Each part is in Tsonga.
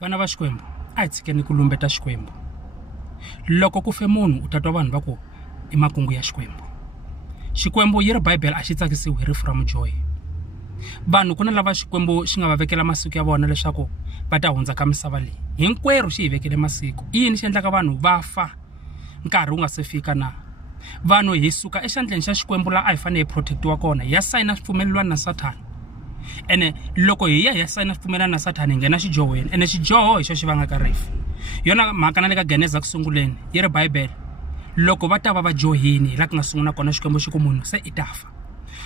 Vana va Xikwembu, a hi tshikeni ku lumbeta Xikwembu. Loko ku fe munhu u ta twa vanhu va ku i makungu ya Xikwembu. Xikwembu yi ri Bible a xi tsakisiwi hi rifu ra mujoyi. Vanhu ku na lava Xikwembu xi nga va vekela masiku ya vona leswaku va ta hundza ka misava leyi. Hinkwerhu xi hi vekele masiku. I yini xi endlaka vanhu va fa nkarhi wu nga se fika na? Vanhu hi suka exandleni xa Xikwembu la a hi fanele hi protectiwa kona. Ya sayina swipfumelelwani na Sathana. Ene loko hi ya sayina swipfumelelwani na Sathana hi nghena xijohweni. Ene xijoho hi xo xi vangaka rifu. Yona mhaka na le ka Geneza ku sunguleni yi ri Bible. Loko va ta va va johini la ku nga sungula kona Xikwembu xi ku munhu se i ta fa.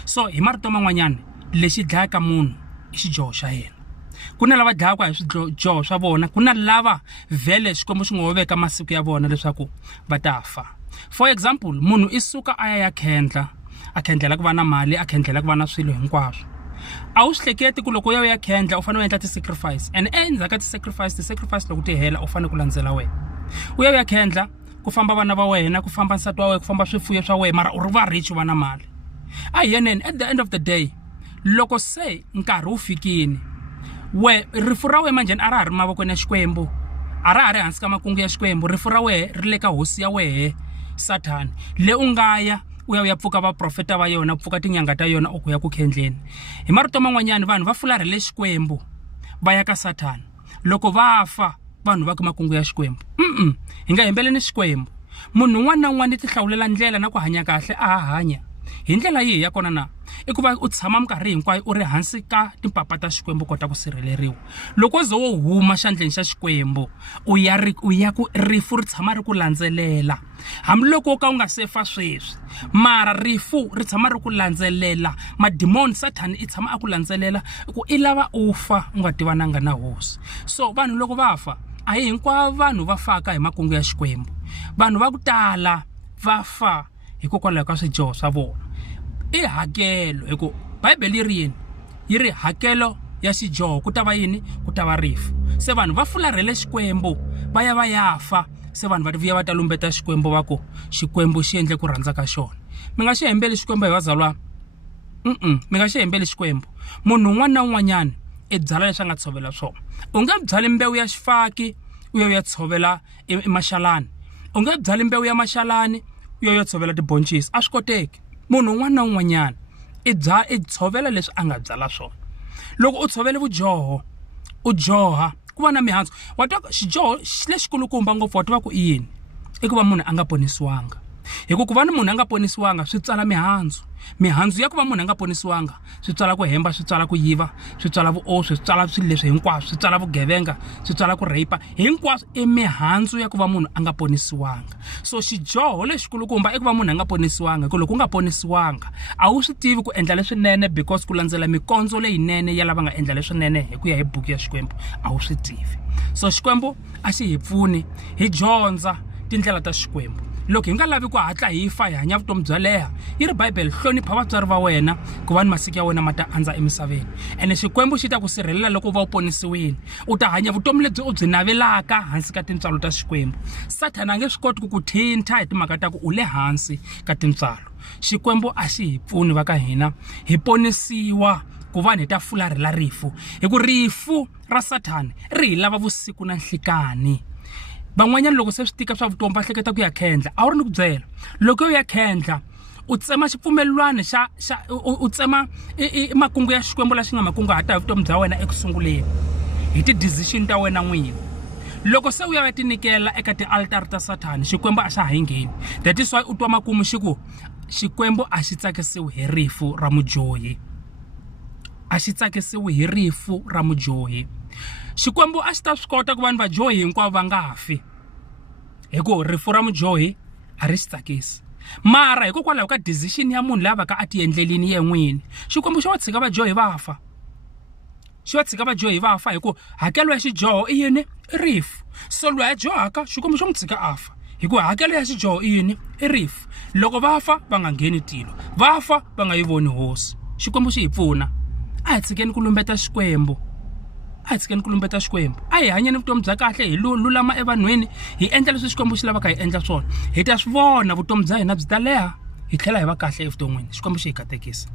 So hi marito man'wanyana lexi dlayaka munhu i xijoho xa yena. Ku na lava dlayaka hi swijoho swa vona, ku na lava vhele Xikwembu xi ngo veka masiku ya vona leswaku va ta fa. For example, munhu i suka a ya khendla, a khendlela ku va na mali, a khendlela ku va na swilo hinkwaswo. A wu swi hleketi ku loko u ya khendla u fanele u endla ti-sacrifice, and endzhaku ka ti-sacrifice loko ti hela u fanele ku landzela wena. U ya khendla ku famba vana va wena, ku famba nsati wa wena, ku famba swifuwo swa wena, mara u ri va rich va na mali. A yeneni at the end of the day loko se nkarhi wu fikini rifu ra wena manjhani a ra ha ri mavokweni ya Xikwembu, a ra ha ri hansi ka makungu ya Xikwembu, rifu ra wena ri le ka hosi ya wehe Sathana le u nga ya u ya pfuka va profeta va yona, pfuka tinyanga ta yona u ku ya ku khendleni. Hi marito man'wanyana vanhu va fularhele Xikwembu va ya ka Sathana. Loko va fa vanhu va ka makungu ya Xikwembu, hi nga hembeleni Xikwembu. Munhu un'wana na un'wana ti hlawulela ndlela na ku hanya kahle a hanya hi ndlela yihi ya kona na? I ku va u tshama minkarhi hinkwayo u ri hansi ka timpapa ta Xikwembu kota ku sirheleriwa. Loko zo wo huma xandleni xa Xikwembu u ya ku rifu ri tshama ri ku landzelela, hambiloko ka u nga se fa sweswi, mara rifu ri tshama ri ku landzelela. Madimoni Sathana i tshama a ku landzelela ku i lava u fa u nga tivananga na hosi. So vanhu loko va fa a hi hinkwavo vanhu va faka hi makungu ya Xikwembu. Vanhu va ku tala va fa hikokwalaho ka swijoho swa vona. I hakelo hi ku Bible yi ri yini? Yi ri hakelo ya xijoho ku ta va yini? Ku ta va rifu. Se vanhu va fularhele Xikwembu va ya fa, se vanhu va vuya va ta lumbeta Xikwembu va ku Xikwembu xi endle ku rhandza ka xona. Mi nga xi hembeli Xikwembu hi vazalwana. Mi nga xi hembeli Xikwembu. Munhu un'wana na un'wanyana i byala leswi a nga tshovela swona. U nga byali mbewu ya xifaki u ya tshovela emashalani. U nga byali mbewu ya mashalani u ya tshovela tibhoncisi. A swi koteki. Munhu un'wana na un'wanyana i tshovela leswi a nga byala swona. Loko u tshovele vujoho u joha ku va na mihandzu. Wa twa xijoho lexikulukumba ngopfu wa tiva ku i yini? I ku va munhu a nga ponisiwanga. Hikuva ku va munhu a nga ponisiwanga swi tsala mihandzu. Mihandzu ya ku va munhu a nga ponisiwanga swi tsala ku hemba, swi tsala ku yiva, swi tsala vuoswi, swi tsala swilo leswi hinkwaswo, swi tsala vugevenga, swi tsala ku rape. Hinkwaswo i mihandzu ya ku va munhu a nga ponisiwanga. So xijoho lexikulukumba i ku va munhu a nga ponisiwanga. Ku loko u nga ponisiwanga a wu swi tivi ku endla leswinene because ku landzela mikondzo leyinene ya lava nga endla leswinene hi ku ya hi buku ya Xikwembu a wu swi tivi. So Xikwembu a xi hi pfuni hi dyondza tindlela ta Xikwembu. Loko hi nga lavi ku hatla hi fa hi hanya vutomi bya leha, yi ri Bible hlonipha vatswari va wena ku va ni masiku ya wena ma ta andza emisaveni. Ene Xikwembu xi ta ku sirhelela loko u va u ponisiwile. U ta hanya vutomi lebyi u byi navelaka hansi ka tintswalo ta Xikwembu. Sathana a nge swi koti ku ku thinta hi timhaka ta ku u le hansi ka tintswalo. Xikwembu a xi hi pfuni va ka hina hi ponisiwa ku va ni ta fularhela rifu. Hi ku rifu ra Sathana ri hi lava vusiku na nhlikani. Van'wanyana loko se swi tika swa vutomi va hleketa ku ya khendla. A wu ri ni ku byela loko u ya khendla u tsema xipfumelelwani u tsema makungu ya Xikwembu la xi nga makunguhata hi vutomi bya wena ekusunguleni hi ti-decision ta wena n'wini. Loko se u ya tinikela eka ti-altare ta Sathana Xikwembu a xa ha yi ngheni. That is why u twa makumu xi ku Xikwembu a xi tsakisiwi hi rifu ra mujohi. A xi tsakisiwi hi rifu ra mujohi. Xikwembu a xi ta swi kota ku vanhu va johi hinkwavo va nga fi hi ku rifu ra mujohi a ri xi tsakisi, mara hikokwalaho ka decision ya munhu lava ka a ti endlelini ye n'wini Xikwembu xi wa tshika vajohi va fa. Xi wa tshika vajohi va fa hi ku hakelo ya xijoho i yini? I rifu. So loyi a johaka Xikwembu xo n'wi tshika a fa hi ku hakelo ya xijoho i yini? I rifu. Loko va fa va nga ngheni tilo, va fa va nga yi voni hosi. Xikwembu xi hi pfuna. A hi tshikeni ku lumbeta Xikwembu. A hi tshikeni ku lumbeta Xikwembu. A hi hanyeni vutomi bya kahle hi lulama evanhwini hi endla leswi Xikwembu xi lavaka hi endla swona. Hi ta swi vona vutomi bya hina byi ta leha hi tlhela hi va kahle evuton'wini. Xikwembu xi hi katekisa.